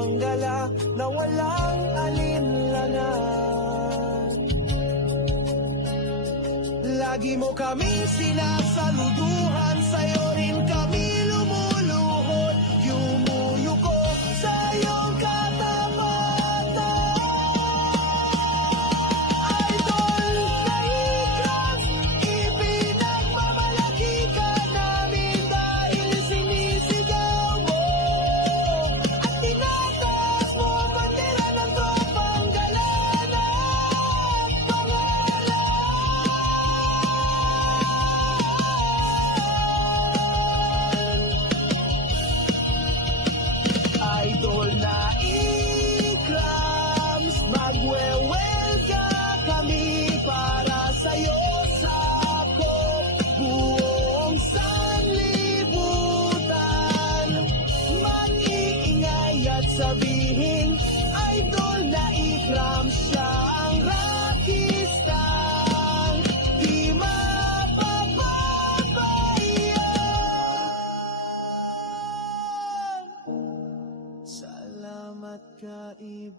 ang gala na walang alinlangan. Lagi mo kami sinasaluduhan, sa'yo rin kami lumuluhod. Yumuyuko sa iyong katapatan. Idol na ikas, ipinagmamalaki ka namin dahil sinisigaw mo at tinataas mo ang bandera ng tropang galaan at pangalan. Idol na ikrams, magwewelga kami para sa'yo sa buong sanlibutan. Mag-iingay at sabihin, Idol na ikrams, siya ang rockistar, di mapapabayaan. Salamat kaibigan.